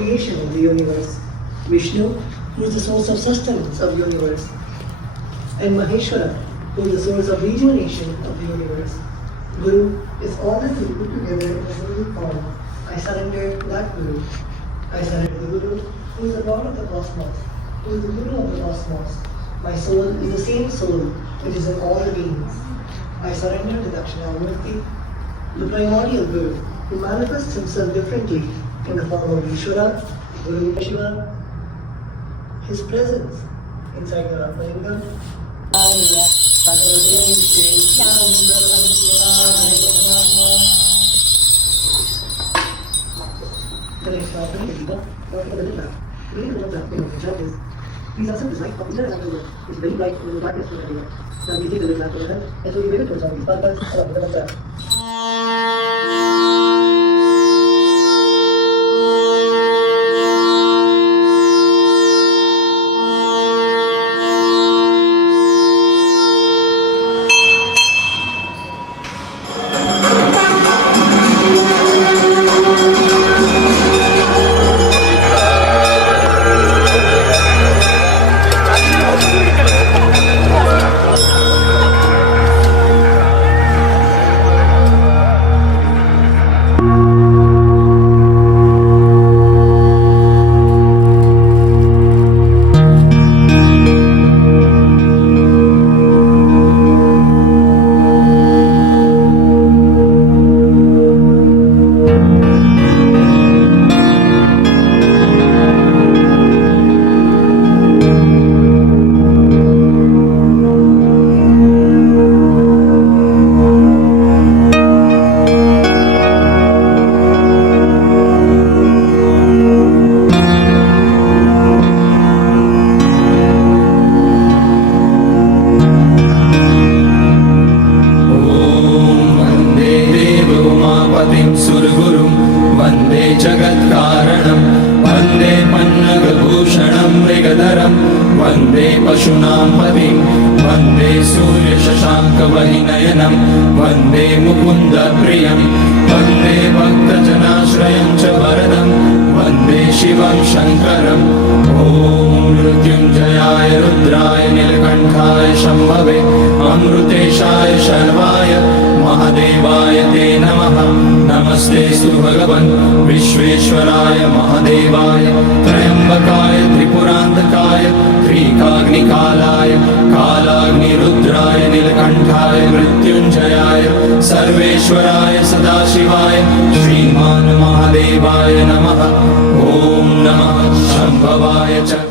creation of the universe. Vishnu, who is the source of sustenance of the universe. And Maheshwara, who is the source of rejuvenation of the universe. Guru is all that we put together in a single form. I surrender to that Guru. I surrender to the Guru, who is the God of the cosmos, who is the Guru of the cosmos. My soul is the same soul which is in all the beings. I surrender to Dakshinamurti, the primordial Guru, who manifests himself differently in the form of Ishvara, Guru Shiva, his presence inside the Ratmalingam. The next offering is Shiva, not for the little lamp. Really the lamp in the judges. Please accept this light from inside the lamp. It's very bright in the darkness from everywhere. Now we take the little lamp over there, and so we wave it towards all these purpose along with the mantra. वन्दे पशूनां पतिं वन्दे सूर्यशशाङ्कवहिनयनं वन्दे मुकुन्दप्रियं वन्दे भक्तजनाश्रयं च वरदं वन्दे शिवं शङ्करम् ॐ मृत्युञ्जयाय रुद्राय नीलकण्ठाय शम्भवे अमृतेशाय शर्वाय महादेवाय ते नमः नमस्तेऽस्तु भगवन् विश्वेश्वराय महादेवाय त्र्यम्बकाय त्रिपुरान्तकाय त्रिकाग्निकालाय कालाग्निरुद्राय नीलकण्ठाय मृत्युञ्जयाय सर्वेश्वराय सदाशिवाय श्रीमान् महादेवाय नमः ॐ नमः शम्भवाय च